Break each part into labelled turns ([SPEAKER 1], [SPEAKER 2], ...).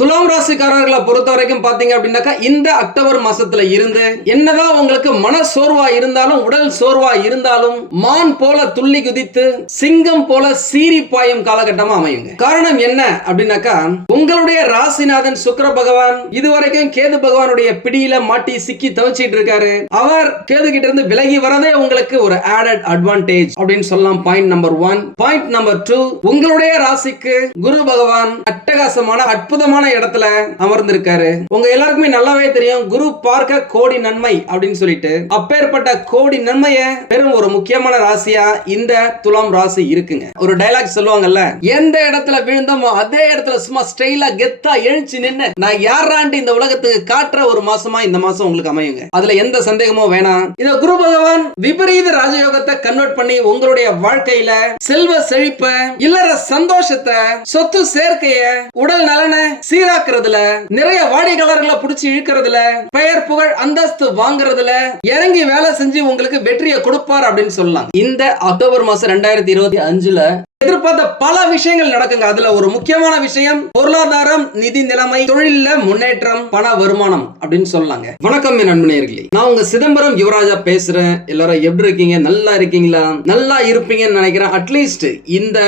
[SPEAKER 1] துலாம் ராசிக்காரர்களை பொறுத்த வரைக்கும் பாத்தீங்க அப்படின்னாக்கா இந்த அக்டோபர் மாசத்துல இருந்து என்னதான் உங்களுக்கு மன சோர்வா இருந்தாலும் உடல் சோர்வா இருந்தாலும் மான் போல துள்ளி குதித்து சிங்கம் போல சீரி பாயும் காலகட்டமா அமையுங்க காரணம் என்ன அப்படின்னாக்கா உங்களுடைய ராசிநாதன் சுக்கர பகவான் இதுவரைக்கும் கேது பகவானுடைய பிடியில மாட்டி சிக்கி தவிச்சிட்டு இருக்காரு அவர் கேது கிட்ட இருந்து விலகி வரதே உங்களுக்கு ஒரு ஆடட் அட்வான்டேஜ் அப்படின்னு சொல்லலாம் point number one point number two உங்களுடைய ராசிக்கு குரு பகவான் அட்டகாசமான அற்புதமான சரியான இடத்துல அமர்ந்திருக்காரு உங்க எல்லாருக்குமே நல்லாவே தெரியும் குரு பார்க்க கோடி நன்மை அப்படின்னு சொல்லிட்டு அப்பேற்பட்ட கோடி நன்மையை பெரும் ஒரு முக்கியமான ராசியா இந்த துலாம் ராசி இருக்குங்க ஒரு டைலாக் சொல்லுவாங்கல்ல எந்த இடத்துல விழுந்தோமோ அதே இடத்துல சும்மா ஸ்டைலா கெத்தா எழுச்சி நின்று நான் யாராண்டு இந்த உலகத்துக்கு காட்டுற ஒரு மாசமா இந்த மாசம் உங்களுக்கு அமையுங்க அதுல எந்த சந்தேகமும் வேணாம் இத குரு பகவான் விபரீத ராஜயோகத்தை கன்வெர்ட் பண்ணி உங்களுடைய வாழ்க்கையில செல்வ செழிப்ப இல்லற சந்தோஷத்தை சொத்து சேர்க்கைய உடல் நலனை சீராக்குறதுல நிறைய வாடிக்கையாளர்களை பிடிச்சி இழுக்கிறதுல பெயர் புகழ் அந்தஸ்து வாங்குறதுல இறங்கி வேலை செஞ்சு உங்களுக்கு வெற்றியை கொடுப்பார் அப்படின்னு சொல்லலாம் இந்த அக்டோபர் மாசம் ரெண்டாயிரத்தி இருபத்தி அஞ்சுல எதிர்பார்த்த பல விஷயங்கள் நடக்குங்க அதுல ஒரு முக்கியமான விஷயம் பொருளாதாரம் நிதி நிலைமை தொழில முன்னேற்றம் பண வருமானம் அப்படின்னு சொல்லலாங்க வணக்கம் என் அன்பனர்களே நான் உங்க சிதம்பரம் யுவராஜா பேசுறேன் எல்லாரும் எப்படி இருக்கீங்க நல்லா இருக்கீங்களா நல்லா இருப்பீங்கன்னு நினைக்கிறேன் அட்லீஸ்ட் இந்த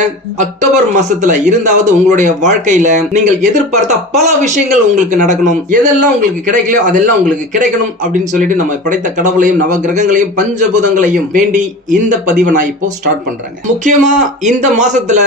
[SPEAKER 1] அக்டோபர் மாசத்துல இருந்தாவது உங்களுடைய வாழ்க்கையில நீங்கள் எதிர்பார்த்த பல விஷயங்கள் உங்களுக்கு நடக்கணும் எதெல்லாம் உங்களுக்கு கிடைக்கலையோ அதெல்லாம் உங்களுக்கு கிடைக்கணும் அப்படின்னு சொல்லிட்டு நம்ம படைத்த கடவுளையும் நவ கிரகங்களையும் பஞ்சபூதங்களையும் வேண்டி இந்த பதிவை நான் இப்போ ஸ்டார்ட் பண்றேங்க முக்கியமா இந்த மாதம் மாசத்துல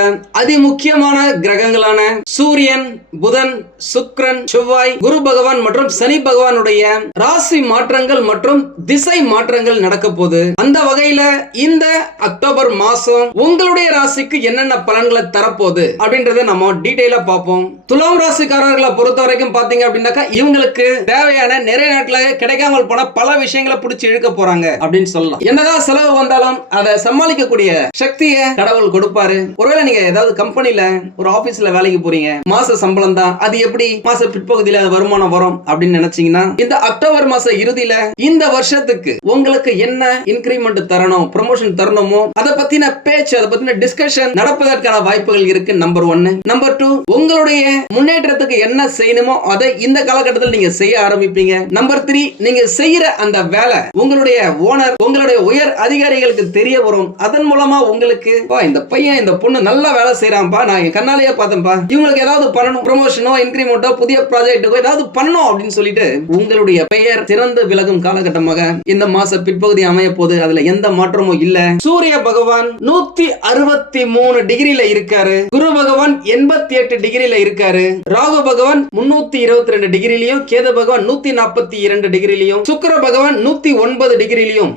[SPEAKER 1] முக்கியமான கிரகங்களான சூரியன் புதன் சுக்ரன் செவ்வாய் குரு பகவான் மற்றும் சனி பகவானுடைய ராசி மாற்றங்கள் மற்றும் திசை மாற்றங்கள் நடக்க போது அந்த வகையில இந்த அக்டோபர் மாசம் உங்களுடைய ராசிக்கு என்னென்ன பலன்களை தரப்போகுது அப்படின்றத நம்ம டீட்டெயிலா பார்ப்போம் துலாம் ராசிக்காரர்களை பொறுத்த வரைக்கும் பாத்தீங்க அப்படின்னாக்க இவங்களுக்கு தேவையான நிறைய நாட்டுல கிடைக்காமல் போன பல விஷயங்களை பிடிச்சி இழுக்க போறாங்க அப்படின்னு சொல்லலாம் என்னதான் செலவு வந்தாலும் அதை சமாளிக்கக்கூடிய சக்தியை கடவுள் கொடுப்பாரு ஒருவேளை நீங்க ஏதாவது கம்பெனில ஒரு ஆபீஸ்ல வேலைக்கு போறீங்க மாச சம்பளம் தான் அது எப்படி மாச பிற்பகுதியில வருமானம் வரும் அப்படின்னு நினைச்சீங்கன்னா இந்த அக்டோபர் மாச இறுதியில இந்த வருஷத்துக்கு உங்களுக்கு என்ன இன்கிரிமெண்ட் தரணும் ப்ரமோஷன் தரணுமோ அதை பத்தின பேச்சு அதை பத்தின டிஸ்கஷன் நடப்பதற்கான வாய்ப்புகள் இருக்கு நம்பர் ஒன்னு நம்பர் டூ உங்களுடைய முன்னேற்றத்துக்கு என்ன செய்யணுமோ அதை இந்த காலகட்டத்தில் நீங்க செய்ய ஆரம்பிப்பீங்க நம்பர் த்ரீ நீங்க செய்யற அந்த வேலை உங்களுடைய ஓனர் உங்களுடைய உயர் அதிகாரிகளுக்கு தெரிய வரும் அதன் மூலமா உங்களுக்கு இந்த பையன் இந்த இந்த பொண்ணு நல்லா வேலை செய்யறான்பா நான் என் கண்ணாலேயே பார்த்தேன்ப்பா இவங்களுக்கு ஏதாவது பண்ணணும் ப்ரொமோஷனோ இன்க்ரிமெண்ட்டோ புதிய ப்ராஜெக்ட்டுக்கோ ஏதாவது பண்ணணும் அப்படின்னு சொல்லிட்டு உங்களுடைய பெயர் திறந்து விலகும் காலகட்டமாக இந்த மாச பிற்பகுதி அமைய போது அதுல எந்த மாற்றமும் இல்ல சூரிய பகவான் நூத்தி அறுபத்தி மூணு டிகிரியில இருக்காரு குரு பகவான் எண்பத்தி எட்டு டிகிரியில இருக்காரு ராகு பகவான் முன்னூத்தி இருபத்தி ரெண்டு டிகிரிலையும் கேது பகவான் நூத்தி நாற்பத்தி இரண்டு டிகிரிலையும் சுக்கர பகவான் நூத்தி ஒன்பது டிகிரிலையும்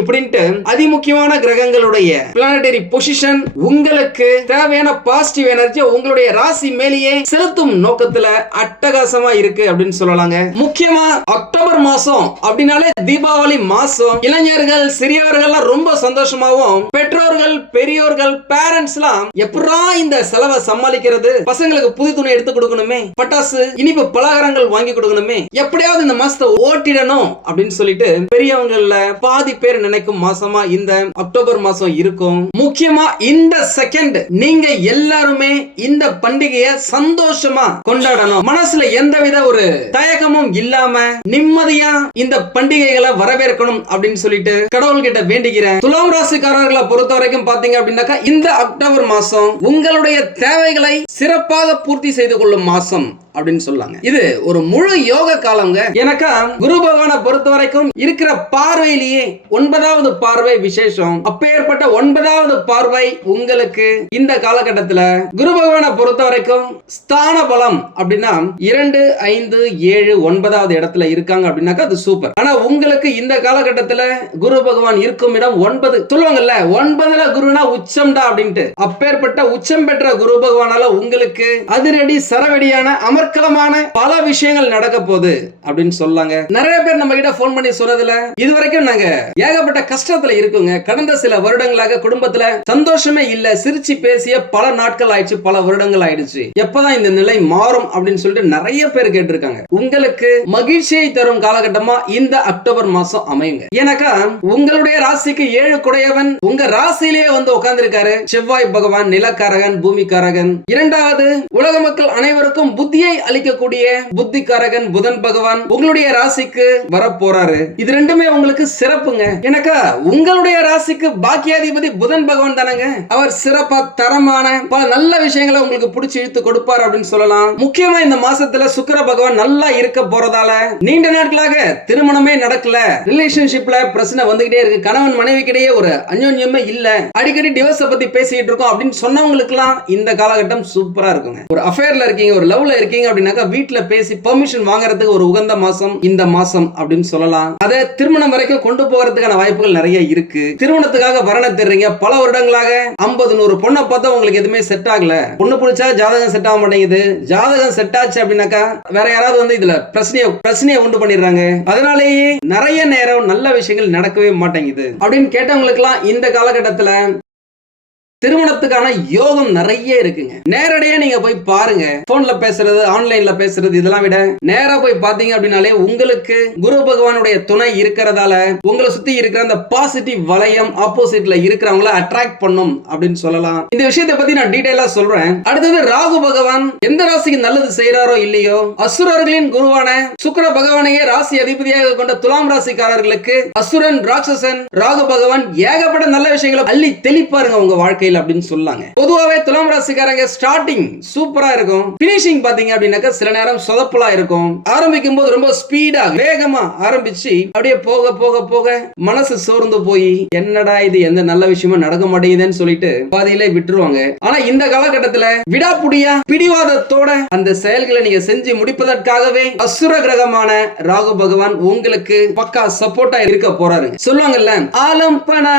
[SPEAKER 1] இப்படின்ட்டு அதிமுக்கியமான கிரகங்களுடைய பிளானடரி பொசிஷன் உங்களுக்கு தேவையான பாசிட்டிவ் எனர்ஜி உங்களுடைய ராசி மேலேயே செலுத்தும் நோக்கத்துல அட்டகாசமா இருக்கு அப்படின்னு சொல்லலாங்க முக்கியமா அக்டோபர் மாசம் அப்படின்னாலே தீபாவளி மாசம் இளைஞர்கள் சிறியவர்கள்லாம் ரொம்ப சந்தோஷமாவும் பெற்றோர்கள் பெரியோர்கள் பேரண்ட்ஸ் எல்லாம் எப்படா இந்த செலவை சமாளிக்கிறது பசங்களுக்கு புது துணி எடுத்து கொடுக்கணுமே பட்டாசு இனிப்பு பலகாரங்கள் வாங்கி கொடுக்கணுமே எப்படியாவது இந்த மாசத்தை ஓட்டிடணும் அப்படின்னு சொல்லிட்டு பெரியவங்கள பாதி பேர் நினைக்கும் மாசமா இந்த அக்டோபர் மாசம் இருக்கும் முக்கியமா இந்த செகண்ட் நீங்க எல்லாருமே இந்த பண்டிகையை சந்தோஷமா கொண்டாடணும் மனசுல எந்தவித ஒரு தயக்கமும் இல்லாம நிம்மதியா இந்த பண்டிகைகளை வரவேற்கணும் அப்படின்னு சொல்லிட்டு கடவுள் கிட்ட வேண்டுகிறேன் துலாம் ராசிக்காரர்களை பொறுத்த வரைக்கும் பாத்தீங்க அப்படின்னாக்கா இந்த அக்டோபர் மாசம் உங்களுடைய தேவைகளை சிறப்பாக பூர்த்தி செய்து கொள்ளும் மாசம் அப்படின்னு சொல்லாங்க இது ஒரு முழு யோக காலங்க எனக்கா குரு பகவானை பொறுத்த வரைக்கும் இருக்கிற பார்வையிலேயே ஒன்பதாவது பார்வை விசேஷம் அப்பேற்பட்ட ஒன்பதாவது பார்வை உங்களுக்கு இந்த காலகட்டத்துல குரு பகவானை பொறுத்த வரைக்கும் ஸ்தான பலம் அப்படின்னா இரண்டு ஐந்து ஏழு ஒன்பதாவது இடத்துல இருக்காங்க அப்படின்னாக்கா அது சூப்பர் ஆனா உங்களுக்கு இந்த காலகட்டத்துல குரு பகவான் இருக்கும் இடம் ஒன்பது சொல்லுவாங்கல்ல ஒன்பதுல குருனா உச்சம்டா அப்படின்ட்டு அப்பேற்பட்ட உச்சம் பெற்ற குரு பகவானால உங்களுக்கு அதிரடி சரவடியான அமர் மறக்கமான பல விஷயங்கள் நடக்க போகுது அப்படின்னு சொல்லாங்க நிறைய பேர் நம்ம கிட்ட போன் பண்ணி சொல்றதுல இது வரைக்கும் நாங்க ஏகப்பட்ட கஷ்டத்துல இருக்குங்க கடந்த சில வருடங்களாக குடும்பத்துல சந்தோஷமே இல்ல சிரிச்சு பேசிய பல நாட்கள் ஆயிடுச்சு பல வருடங்கள் ஆயிடுச்சு எப்பதான் இந்த நிலை மாறும் அப்படின்னு சொல்லிட்டு நிறைய பேர் கேட்டிருக்காங்க உங்களுக்கு மகிழ்ச்சியை தரும் காலகட்டமா இந்த அக்டோபர் மாசம் அமையுங்க ஏன்னாக்கா உங்களுடைய ராசிக்கு ஏழு குடையவன் உங்க ராசியிலேயே வந்து உட்கார்ந்து செவ்வாய் பகவான் நிலக்காரகன் பூமிக்காரகன் இரண்டாவது உலக மக்கள் அனைவருக்கும் புத்தியை நோய் அளிக்கக்கூடிய புத்திகாரகன் புதன் பகவான் உங்களுடைய ராசிக்கு வரப்போறாரு இது ரெண்டுமே உங்களுக்கு சிறப்புங்க எனக்கா உங்களுடைய ராசிக்கு பாக்கியாதிபதி புதன் பகவான் தானங்க அவர் சிறப்பா தரமான பல நல்ல விஷயங்களை உங்களுக்கு பிடிச்சி இழுத்து கொடுப்பார் அப்படின்னு சொல்லலாம் முக்கியமா இந்த மாசத்துல சுக்கர பகவான் நல்லா இருக்க போறதால நீண்ட நாட்களாக திருமணமே நடக்கல ரிலேஷன்ஷிப்ல பிரச்சனை வந்துகிட்டே இருக்கு கணவன் மனைவிக்கிடையே ஒரு அஞ்சோன்யமே இல்ல அடிக்கடி டிவோர்ஸ பத்தி பேசிட்டு இருக்கோம் அப்படின்னு சொன்னவங்களுக்கு இந்த காலகட்டம் சூப்பரா இருக்குங்க ஒரு அஃபேர்ல இருக்கீங்க ஒரு லவ்ல இருக்கீங்க எடுத்தீங்க அப்படின்னாக்கா வீட்டுல பேசி பெர்மிஷன் வாங்குறதுக்கு ஒரு உகந்த மாசம் இந்த மாசம் அப்படின்னு சொல்லலாம் அதை திருமணம் வரைக்கும் கொண்டு போகிறதுக்கான வாய்ப்புகள் நிறைய இருக்கு திருமணத்துக்காக வரண தெரிறீங்க பல வருடங்களாக ஐம்பது நூறு பொண்ணை பார்த்தா உங்களுக்கு எதுவுமே செட் ஆகல பொண்ணு பிடிச்சா ஜாதகம் செட் ஆக மாட்டேங்குது ஜாதகம் செட் ஆச்சு அப்படின்னாக்கா வேற யாராவது வந்து இதுல பிரச்சனையை பிரச்சனையை உண்டு பண்ணிடுறாங்க அதனாலேயே நிறைய நேரம் நல்ல விஷயங்கள் நடக்கவே மாட்டேங்குது அப்படின்னு கேட்டவங்களுக்கு எல்லாம் இந்த காலகட்டத்துல திருமணத்துக்கான யோகம் நிறைய இருக்குங்க நேரடியா நீங்க போய் பாருங்க போன்ல பேசுறது ஆன்லைன்ல பேசுறது இதெல்லாம் விட நேரா போய் பாத்தீங்க அப்படின்னாலே உங்களுக்கு குரு பகவானுடைய துணை இருக்கிறதால உங்களை சுத்தி இருக்கிற அந்த பாசிட்டிவ் வளையம் ஆப்போசிட்ல இருக்கிறவங்கள அட்ராக்ட் பண்ணும் அப்படின்னு சொல்லலாம் இந்த விஷயத்தை பத்தி நான் டீடைலா சொல்றேன் அடுத்தது ராகு பகவான் எந்த ராசிக்கு நல்லது செய்யறாரோ இல்லையோ அசுரர்களின் குருவான சுக்கர பகவானையே ராசி அதிபதியாக கொண்ட துலாம் ராசிக்காரர்களுக்கு அசுரன் ராட்சசன் ராகு பகவான் ஏகப்பட்ட நல்ல விஷயங்களை அள்ளி தெளிப்பாருங்க உங்க வாழ்க்கையில ஸ்டைல் அப்படின்னு சொல்லாங்க பொதுவாகவே துலாம் ராசிக்காரங்க ஸ்டார்டிங் இருக்கும் பினிஷிங் பாத்தீங்க அப்படின்னாக்கா சில நேரம் சொதப்பலா இருக்கும் ஆரம்பிக்கும் போது ரொம்ப ஸ்பீடா வேகமா ஆரம்பிச்சு அப்படியே போக போக போக மனசு சோர்ந்து போய் என்னடா இது எந்த நல்ல விஷயமும் நடக்க மாட்டேங்குதுன்னு சொல்லிட்டு விட்டுருவாங்க ஆனா இந்த காலகட்டத்துல விடாப்புடியா பிடிவாதத்தோட அந்த செயல்களை நீங்க செஞ்சு முடிப்பதற்காகவே அசுர கிரகமான ராகு பகவான் உங்களுக்கு பக்கா சப்போர்ட்டா இருக்க போறாரு சொல்லுவாங்கல்ல ஆலம்பனா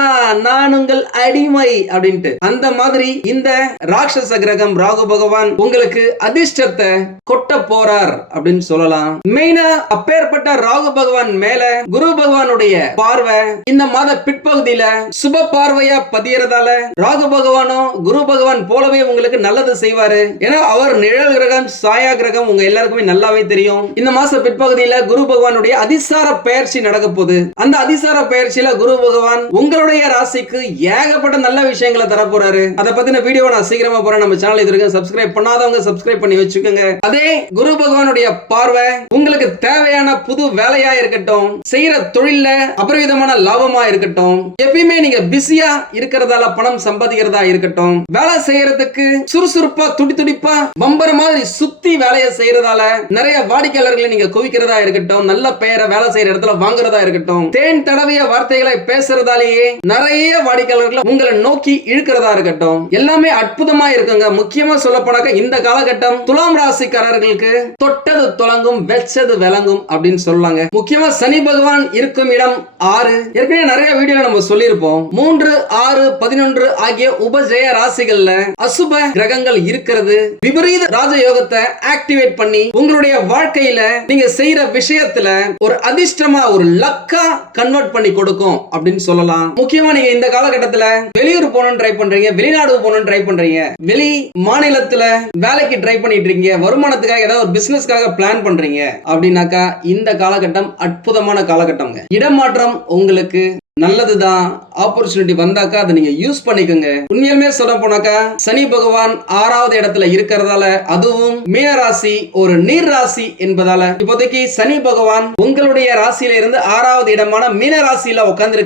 [SPEAKER 1] நான் உங்கள் அடிமை அப்படின்ட்டு அந்த மாதிரி இந்த ராட்சச கிரகம் ராகு பகவான் உங்களுக்கு அதிர்ஷ்டத்தை கொட்ட போறார் அப்படின்னு சொல்லலாம் மெயினா அப்பேற்பட்ட ராகு பகவான் மேல குரு பகவானுடைய பார்வை இந்த மாத பிற்பகுதியில சுப பார்வையா பதியறதால ராகு பகவானும் குரு பகவான் போலவே உங்களுக்கு நல்லது செய்வாரு ஏன்னா அவர் நிழல் கிரகம் சாயா கிரகம் உங்க எல்லாருக்குமே நல்லாவே தெரியும் இந்த மாச பிற்பகுதியில குரு பகவானுடைய அதிசார பயிற்சி நடக்க போகுது அந்த அதிசார பயிற்சியில குரு பகவான் உங்களுடைய ராசிக்கு ஏகப்பட்ட நல்ல விஷயங்களை தரப்போ போறாரு பத்தின வீடியோ நான் சீக்கிரமா போறேன் நம்ம சேனல் இருக்கு சப்ஸ்கிரைப் பண்ணாதவங்க சப்ஸ்கிரைப் பண்ணி வச்சுக்கோங்க அதே குரு பகவானுடைய பார்வை உங்களுக்கு தேவையான புது வேலையா இருக்கட்டும் செய்யற தொழில அபரிவிதமான லாபமா இருக்கட்டும் எப்பயுமே நீங்க பிஸியா இருக்கிறதால பணம் சம்பாதிக்கிறதா இருக்கட்டும் வேலை செய்யறதுக்கு சுறுசுறுப்பா துடி துடிப்பா பம்பர் மாதிரி சுத்தி வேலையை செய்யறதால நிறைய வாடிக்கையாளர்களை நீங்க குவிக்கிறதா இருக்கட்டும் நல்ல பெயரை வேலை செய்யற இடத்துல வாங்குறதா இருக்கட்டும் தேன் தடவிய வார்த்தைகளை பேசுறதாலேயே நிறைய வாடிக்கையாளர்களை உங்களை நோக்கி இழுக்கிற இருக்கிறதா இருக்கட்டும் எல்லாமே அற்புதமா இருக்குங்க முக்கியமா சொல்லப்போனாக்க இந்த காலகட்டம் துலாம் ராசிக்காரர்களுக்கு தொட்டது வெச்சது விளங்கும் அப்படின்னு முக்கியமா சனி பகவான் இருக்கும் இடம் ஆறு ஏற்கனவே நிறைய வீடியோ நம்ம சொல்லியிருப்போம் மூன்று ஆறு பதினொன்று ஆகிய ராசிகள்ல அசுப கிரகங்கள் இருக்கிறது விபரீத ராஜயோகத்தை ஆக்டிவேட் பண்ணி உங்களுடைய வாழ்க்கையில நீங்க செய்யற விஷயத்துல ஒரு அதிர்ஷ்டமா ஒரு லக்கா கன்வெர்ட் பண்ணி கொடுக்கும் அப்படின்னு சொல்லலாம் முக்கியமா நீங்க இந்த காலகட்டத்துல வெளியூர் போகணும்னு ட்ரை பண்ணி பண்றீங்க வெளிநாடு போகணும்னு ட்ரை பண்றீங்க வெளி மாநிலத்துல வேலைக்கு ட்ரை பண்ணிட்டு இருக்கீங்க வருமானத்துக்காக ஏதாவது ஒரு பிசினஸ்க்காக பிளான் பண்றீங்க அப்படின்னாக்கா இந்த காலகட்டம் அற்புதமான காலகட்டம்ங்க இடமாற்றம் உங்களுக்கு நல்லதுதான் ஆப்பர்ச்சுனிட்டி வந்தாக்கா அதை நீங்க யூஸ் பண்ணிக்கோங்க உண்மையுமே சொல்ல போனாக்கா சனி பகவான் ஆறாவது இடத்துல இருக்கிறதால அதுவும் மீன ராசி ஒரு நீர் ராசி என்பதால இப்போதைக்கு சனி பகவான் உங்களுடைய ராசியில இருந்து ஆறாவது இடமான மீன ராசியில உட்கார்ந்து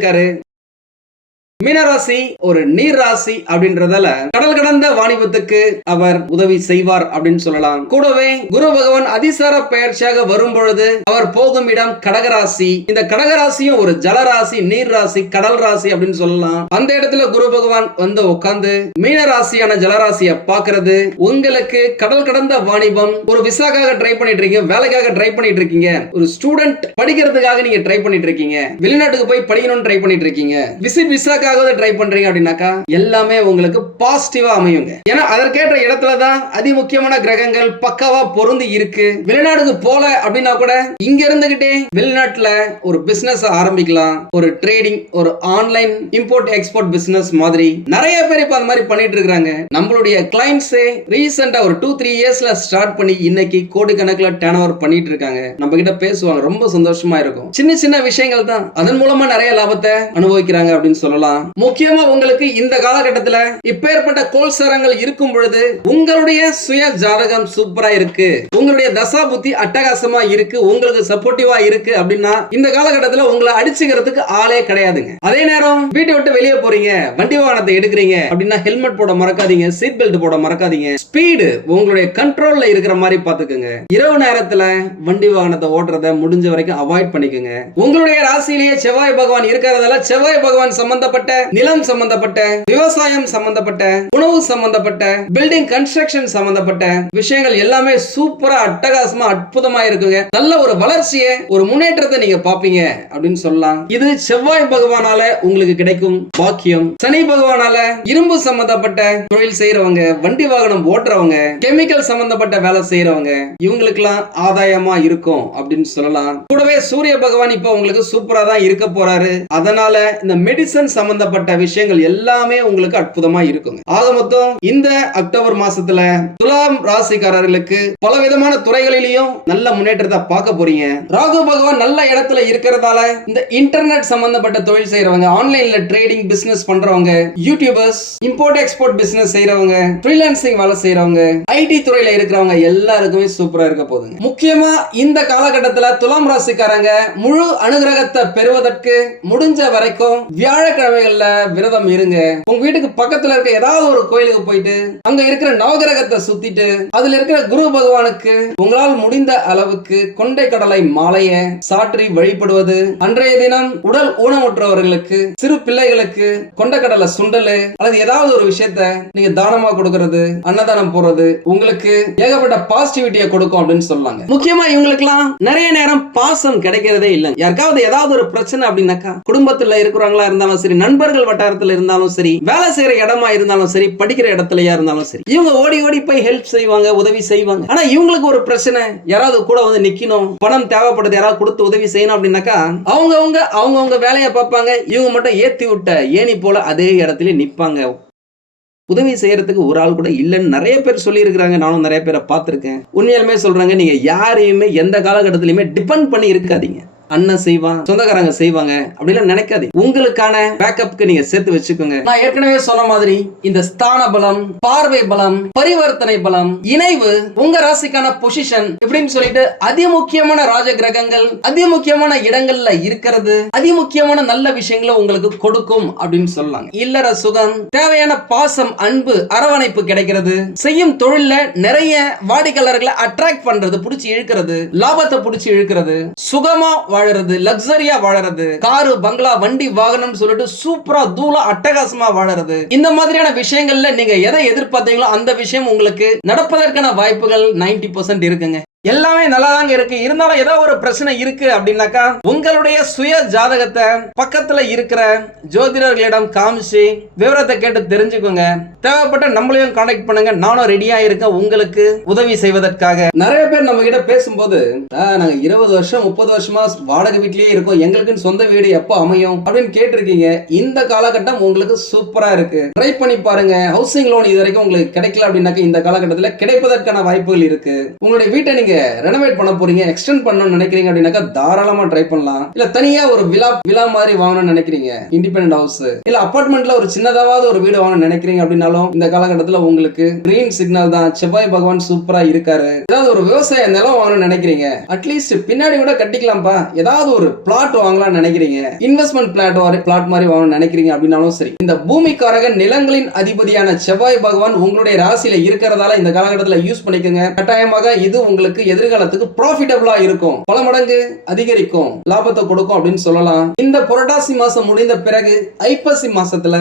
[SPEAKER 1] மீனராசி ஒரு நீர் ராசி அப்படின்றதால கடல் கடந்த வாணிபத்துக்கு அவர் உதவி செய்வார் அப்படின்னு சொல்லலாம் கூடவே குரு பகவான் அதிசார பயிற்சியாக வரும் பொழுது அவர் போகும் இடம் கடகராசி இந்த கடகராசியும் ஒரு ஜலராசி நீர் ராசி கடல் ராசி அப்படின்னு சொல்லலாம் அந்த இடத்துல குரு பகவான் வந்து உட்கார்ந்து மீனராசியான ஜலராசியை பாக்குறது உங்களுக்கு கடல் கடந்த வாணிபம் ஒரு விசாக்காக ட்ரை பண்ணிட்டு இருக்கீங்க வேலைக்காக ட்ரை பண்ணிட்டு இருக்கீங்க ஒரு ஸ்டூடெண்ட் படிக்கிறதுக்காக நீங்க ட்ரை பண்ணிட்டு இருக்கீங்க வெளிநாட்டுக்கு போய் படிக்கணும்னு ட்ரை பண்ணிட்டு இருக்கீங்க விசிட் விசாக்கா எதுக்காகவது ட்ரை பண்றீங்க அப்படின்னாக்கா எல்லாமே உங்களுக்கு பாசிட்டிவா அமையுங்க ஏன்னா அதற்கேற்ற இடத்துல தான் அதி முக்கியமான கிரகங்கள் பக்கவா பொருந்து இருக்கு வெளிநாடுக்கு போல அப்படின்னா கூட இங்க இருந்துகிட்டே வெளிநாட்டுல ஒரு பிசினஸ் ஆரம்பிக்கலாம் ஒரு ட்ரேடிங் ஒரு ஆன்லைன் இம்போர்ட் எக்ஸ்போர்ட் பிசினஸ் மாதிரி நிறைய பேர் இப்ப அந்த மாதிரி பண்ணிட்டு இருக்காங்க நம்மளுடைய கிளைண்ட்ஸே ரீசெண்டா ஒரு டூ த்ரீ இயர்ஸ்ல ஸ்டார்ட் பண்ணி இன்னைக்கு கோடி கணக்கில் டேன் ஓவர் பண்ணிட்டு இருக்காங்க நம்ம கிட்ட பேசுவாங்க ரொம்ப சந்தோஷமா இருக்கும் சின்ன சின்ன விஷயங்கள் தான் அதன் மூலமா நிறைய லாபத்தை அனுபவிக்கிறாங்க அப்படின்னு சொல்லலாம் சொல்லலாம் முக்கியமா உங்களுக்கு இந்த காலகட்டத்துல இப்பேற்பட்ட கோல் சரங்கள் இருக்கும் பொழுது உங்களுடைய சுய ஜாதகம் சூப்பரா இருக்கு உங்களுடைய தசா புத்தி அட்டகாசமா இருக்கு உங்களுக்கு சப்போர்ட்டிவா இருக்கு அப்படின்னா இந்த காலகட்டத்துல உங்களை அடிச்சுக்கிறதுக்கு ஆளே கிடையாதுங்க அதே நேரம் வீட்டை விட்டு வெளியே போறீங்க வண்டி வாகனத்தை எடுக்கிறீங்க அப்படின்னா ஹெல்மெட் போட மறக்காதீங்க சீட் பெல்ட் போட மறக்காதீங்க ஸ்பீடு உங்களுடைய கண்ட்ரோல்ல இருக்கிற மாதிரி பாத்துக்கோங்க இரவு நேரத்துல வண்டி வாகனத்தை ஓட்டுறத முடிஞ்ச வரைக்கும் அவாய்ட் பண்ணிக்கோங்க உங்களுடைய ராசியிலேயே செவ்வாய் பகவான் இருக்கிறதால செவ்வாய் பகவான் சம்பந்தப்பட்ட சம்பந்தப்பட்ட நிலம் சம்பந்தப்பட்ட விவசாயம் சம்பந்தப்பட்ட உணவு சம்பந்தப்பட்ட பில்டிங் கன்ஸ்ட்ரக்ஷன் சம்பந்தப்பட்ட விஷயங்கள் எல்லாமே சூப்பரா அட்டகாசமா அற்புதமா இருக்குங்க நல்ல ஒரு வளர்ச்சியை ஒரு முன்னேற்றத்தை நீங்க பாப்பீங்க அப்படின்னு சொல்லலாம் இது செவ்வாய் பகவானால உங்களுக்கு கிடைக்கும் பாக்கியம் சனி பகவானால இரும்பு சம்பந்தப்பட்ட தொழில் செய்யறவங்க வண்டி வாகனம் ஓட்டுறவங்க கெமிக்கல் சம்பந்தப்பட்ட வேலை செய்யறவங்க இவங்களுக்கெல்லாம் ஆதாயமா இருக்கும் அப்படின்னு சொல்லலாம் கூடவே சூரிய பகவான் இப்ப உங்களுக்கு சூப்பரா தான் இருக்க போறாரு அதனால இந்த மெடிசன் சம்பந்த சம்பந்தப்பட்ட விஷயங்கள் எல்லாமே உங்களுக்கு அற்புதமா இருக்குங்க ஆக மொத்தம் இந்த அக்டோபர் மாசத்துல துலாம் ராசிக்காரர்களுக்கு பல விதமான துறைகளிலையும் நல்ல முன்னேற்றத்தை பார்க்க போறீங்க ராகு பகவான் நல்ல இடத்துல இருக்கிறதால இந்த இன்டர்நெட் சம்பந்தப்பட்ட தொழில் செய்யறவங்க ஆன்லைன்ல ட்ரேடிங் பிசினஸ் பண்றவங்க யூடியூபர்ஸ் இம்போர்ட் எக்ஸ்போர்ட் பிசினஸ் செய்யறவங்க ஃப்ரீலான்சிங் வேலை செய்யறவங்க ஐடி துறையில இருக்கிறவங்க எல்லாருக்குமே சூப்பரா இருக்க போகுதுங்க முக்கியமா இந்த காலகட்டத்துல துலாம் ராசிக்காரங்க முழு அனுகிரகத்தை பெறுவதற்கு முடிஞ்ச வரைக்கும் வியாழக்கிழமைகள் கோயில்கள்ல விரதம் இருங்க உங்க வீட்டுக்கு பக்கத்துல இருக்க ஏதாவது ஒரு கோயிலுக்கு போயிட்டு அங்க இருக்கிற நவகிரகத்தை சுத்திட்டு அதுல இருக்கிற குரு பகவானுக்கு உங்களால் முடிந்த அளவுக்கு கொண்டை கடலை மாலைய சாற்றி வழிபடுவது அன்றைய தினம் உடல் ஊனமுற்றவர்களுக்கு சிறு பிள்ளைகளுக்கு கொண்டை கடலை சுண்டலு அல்லது ஏதாவது ஒரு விஷயத்த நீங்க தானமா கொடுக்கறது அன்னதானம் போறது உங்களுக்கு ஏகப்பட்ட பாசிட்டிவிட்டியை கொடுக்கும் அப்படின்னு சொல்லாங்க முக்கியமா இவங்களுக்கு எல்லாம் நிறைய நேரம் பாசம் கிடைக்கிறதே இல்லை யாருக்காவது ஏதாவது ஒரு பிரச்சனை அப்படின்னாக்கா குடும்பத்துல இருக்கிறவங்களா இருந்தாலும் சரி நண்பர் நண்பர்கள் வட்டாரத்தில் இருந்தாலும் சரி வேலை செய்யற இடமா இருந்தாலும் சரி படிக்கிற இடத்துலயா இருந்தாலும் சரி இவங்க ஓடி ஓடி போய் ஹெல்ப் செய்வாங்க உதவி செய்வாங்க ஆனா இவங்களுக்கு ஒரு பிரச்சனை யாராவது கூட வந்து நிக்கணும் பணம் தேவைப்படுது யாராவது கொடுத்து உதவி செய்யணும் அப்படின்னாக்கா அவங்கவுங்க அவங்கவுங்க வேலையை பார்ப்பாங்க இவங்க மட்டும் ஏத்தி விட்ட ஏனி போல அதே இடத்துல நிற்பாங்க உதவி செய்யறதுக்கு ஒரு ஆள் கூட இல்லைன்னு நிறைய பேர் சொல்லியிருக்கிறாங்க நானும் நிறைய பேரை பார்த்துருக்கேன் உண்மையாலுமே சொல்றாங்க நீங்க யாரையுமே எந்த காலகட்டத்திலையுமே டிபெண்ட் பண்ணி இருக்காதீங்க அண்ணன் செய்வான் சொந்தக்காரங்க செய்வாங்க அப்படிலாம் நினைக்காது உங்களுக்கான பேக்கப்க்கு நீங்க சேர்த்து வச்சுக்கோங்க நான் ஏற்கனவே சொன்ன மாதிரி இந்த ஸ்தான பலம் பார்வை பலம் பரிவர்த்தனை பலம் இணைவு உங்க ராசிக்கான பொசிஷன் இப்படின்னு சொல்லிட்டு அதி முக்கியமான ராஜ கிரகங்கள் அதிமுக்கியமான இடங்கள்ல இருக்கிறது அதிமுக்கியமான நல்ல விஷயங்களை உங்களுக்கு கொடுக்கும் அப்படின்னு சொல்லலாம் இல்லற சுகம் தேவையான பாசம் அன்பு அரவணைப்பு கிடைக்கிறது செய்யும் தொழில்ல நிறைய வாடிக்கையாளர்களை அட்ராக்ட் பண்றது பிடிச்சி இழுக்கிறது லாபத்தை பிடிச்சி இழுக்கிறது சுகமா வாழறது லக்ஸரியா வாழறது காரு பங்களா வண்டி வாகனம் சொல்லிட்டு சூப்பரா தூளா அட்டகாசமா வாழறது இந்த மாதிரியான விஷயங்கள்ல நீங்க எதை எதிர்பார்த்தீங்களோ அந்த விஷயம் உங்களுக்கு நடப்பதற்கான வாய்ப்புகள் நைன்டி பர்சன்ட் இருக்குங்க எல்லாமே நல்லா தாங்க இருக்கு இருந்தாலும் ஏதாவது ஒரு பிரச்சனை இருக்கு அப்படின்னாக்கா உங்களுடைய சுய ஜாதகத்தை பக்கத்துல இருக்கிற ஜோதிடர்களிடம் காமிச்சு விவரத்தை கேட்டு தெரிஞ்சுக்கோங்க தேவைப்பட்ட நம்மளையும் கான்டாக்ட் பண்ணுங்க நானும் ரெடியா இருக்கேன் உங்களுக்கு உதவி செய்வதற்காக நிறைய பேர் நம்ம கிட்ட பேசும்போது நாங்க இருபது வருஷம் முப்பது வருஷமா வாடகை வீட்லயே இருக்கோம் எங்களுக்குன்னு சொந்த வீடு எப்போ அமையும் அப்படின்னு கேட்டிருக்கீங்க இந்த காலகட்டம் உங்களுக்கு சூப்பரா இருக்கு ட்ரை பண்ணி பாருங்க ஹவுசிங் லோன் இது வரைக்கும் உங்களுக்கு கிடைக்கல அப்படின்னாக்கா இந்த காலகட்டத்தில் கிடைப்பதற்கான வாய்ப்புகள் இருக்கு உங்களுடைய வீட்டை நீங்க நீங்கள் ரெனோவேட் பண்ண போறீங்க எக்ஸ்டெண்ட் பண்ணணும்னு நினைக்கிறீங்க அப்படின்னாக்கா தாராளமா ட்ரை பண்ணலாம் இல்ல தனியா ஒரு விழா விழா மாதிரி வாங்கணும்னு நினைக்கிறீங்க இண்டிபெண்ட் ஹவுஸ் இல்ல அப்பார்ட்மெண்ட்டில் ஒரு சின்னதாவது ஒரு வீடு வாங்கணும் நினைக்கிறீங்க அப்படின்னாலும் இந்த காலகட்டத்தில் உங்களுக்கு கிரீன் சிக்னல் தான் செவ்வாய் பகவான் சூப்பரா இருக்காரு ஏதாவது ஒரு விவசாய நிலம் வாங்கணும்னு நினைக்கிறீங்க அட்லீஸ்ட் பின்னாடி கூட கட்டிக்கலாம்ப்பா ஏதாவது ஒரு பிளாட் வாங்கலாம் நினைக்கிறீங்க இன்வெஸ்ட்மெண்ட் பிளாட் பிளாட் மாதிரி வாங்கணும்னு நினைக்கிறீங்க அப்படின்னாலும் சரி இந்த பூமிக்காரக நிலங்களின் அதிபதியான செவ்வாய் பகவான் உங்களுடைய ராசியில இருக்கிறதால இந்த காலகட்டத்தில் யூஸ் பண்ணிக்கோங்க கட்டாயமாக இது உங்களுக்கு உங்களுக்கு எதிர்காலத்துக்கு ப்ராஃபிட்டபிளா இருக்கும் பல மடங்கு அதிகரிக்கும் லாபத்தை கொடுக்கும் அப்படின்னு சொல்லலாம் இந்த புரட்டாசி மாசம் முடிந்த பிறகு ஐப்பசி மாசத்துல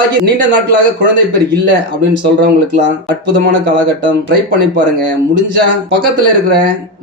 [SPEAKER 1] ஆகி நீண்ட நாட்களாக குழந்தை பேர் இல்ல அப்படின்னு சொல்றவங்களுக்கு எல்லாம் அற்புதமான காலகட்டம் ட்ரை பண்ணி பாருங்க முடிஞ்சா பக்கத்துல இருக்கிற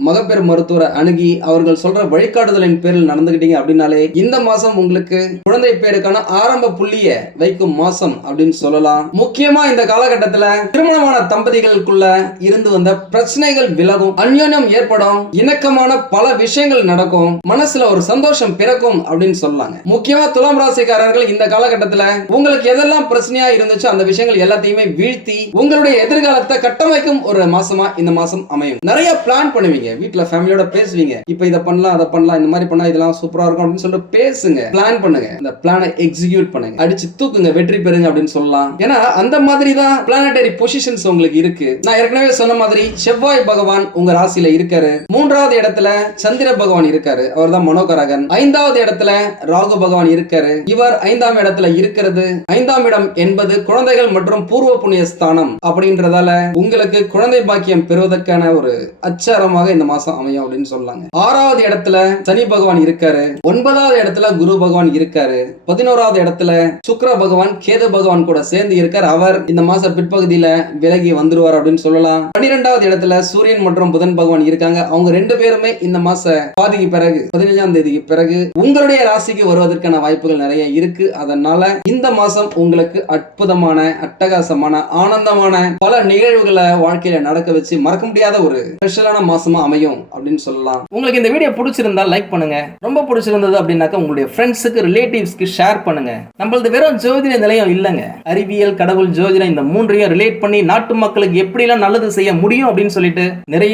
[SPEAKER 1] மகப்பேர் மருத்துவரை அணுகி அவர்கள் சொல்ற வழிகாட்டுதலின் பேரில் நடந்துகிட்டீங்க அப்படின்னாலே இந்த மாசம் உங்களுக்கு குழந்தை பேருக்கான ஆரம்ப புள்ளிய வைக்கும் மாசம் அப்படின்னு சொல்லலாம் முக்கியமா இந்த காலகட்டத்துல திருமணமான தம்பதிகளுக்குள்ள இருந்து வந்த பிரச்சனைகள் விலகும் அந்யோன்யம் ஏற்படும் இணக்கமான பல விஷயங்கள் நடக்கும் மனசுல ஒரு சந்தோஷம் பிறக்கும் அப்படின்னு சொல்லலாங்க முக்கியமா துலாம் ராசிக்காரர்கள் இந்த காலகட்டத்துல உங்களுக்கு எதெல்லாம் பிரச்சனையா இருந்துச்சோ அந்த விஷயங்கள் எல்லாத்தையுமே வீழ்த்தி உங்களுடைய எதிர்காலத்தை கட்டமைக்கும் ஒரு மாசமா இந்த மாசம் அமையும் நிறைய பிளான் பண்ணுவீங்க வீட்டுல ஃபேமிலியோட பேசுவீங்க இப்ப இதை பண்ணலாம் அதை பண்ணலாம் இந்த மாதிரி பண்ணா இதெல்லாம் சூப்பரா இருக்கும் அப்படின்னு சொல்லிட்டு பேசுங்க பிளான் பண்ணுங்க இந்த பிளானை எக்ஸிக்யூட் பண்ணுங்க அடிச்சு தூக்குங்க வெற்றி பெறுங்க அப்படின்னு சொல்லலாம் ஏன்னா அந்த மாதிரி தான் பிளானடரி பொசிஷன்ஸ் உங்களுக்கு இருக்கு நான் ஏற்கனவே சொன்ன மாதிரி செவ்வாய் பகவான் உங்க ராசியில இருக்காரு மூன்றாவது இடத்துல சந்திர பகவான் இருக்காரு அவர் தான் மனோகரகன் ஐந்தாவது இடத்துல ராகு பகவான் இருக்காரு இவர் ஐந்தாம் இடத்துல இருக்கிறது ஐந்தாம் இடம் என்பது குழந்தைகள் மற்றும் பூர்வ புண்ணிய ஸ்தானம் அப்படின்றதால உங்களுக்கு குழந்தை பாக்கியம் பெறுவதற்கான ஒரு அச்சாரமாக இந்த மாசம் அமையும் அப்படின்னு சொல்லாங்க ஆறாவது இடத்துல சனி பகவான் இருக்காரு ஒன்பதாவது இடத்துல குரு பகவான் இருக்காரு பதினோராவது இடத்துல சுக்கர பகவான் கேது பகவான் கூட சேர்ந்து இருக்கார் அவர் இந்த மாச பிற்பகுதியில விலகி வந்துருவார் அப்படின்னு சொல்லலாம் பன்னிரெண்டாவது இடத்துல சூரியன் மற்றும் புதன் பகவான் இருக்காங்க அவங்க ரெண்டு பேருமே இந்த மாச பாதிக்கு பிறகு பதினஞ்சாம் தேதிக்கு பிறகு உங்களுடைய ராசிக்கு வருவதற்கான வாய்ப்புகள் நிறைய இருக்கு அதனால இந்த மாசம் உங்களுக்கு அற்புதமான அட்டகாசமான ஆனந்தமான பல நிகழ்வுகளை வாழ்க்கையில நடக்க வச்சு மறக்க முடியாத ஒரு ஸ்பெஷலான மாசமா அமையும் அப்படின்னு சொல்லலாம் உங்களுக்கு இந்த வீடியோ பிடிச்சிருந்தா லைக் பண்ணுங்க ரொம்ப பிடிச்சிருந்தது அப்படின்னாக்கா உங்களுடைய ஃப்ரெண்ட்ஸுக்கு ரிலேட்டிவ்ஸ்க்கு ஷேர் பண்ணுங்க நம்மளது வெறும் ஜோதிட நிலையம் இல்லைங்க அறிவியல் கடவுள் ஜோதிடம் இந்த மூன்றையும் ரிலேட் பண்ணி நாட்டு மக்களுக்கு எப்படிலாம் நல்லது செய்ய முடியும் அப்படின்னு சொல்லிட்டு நிறைய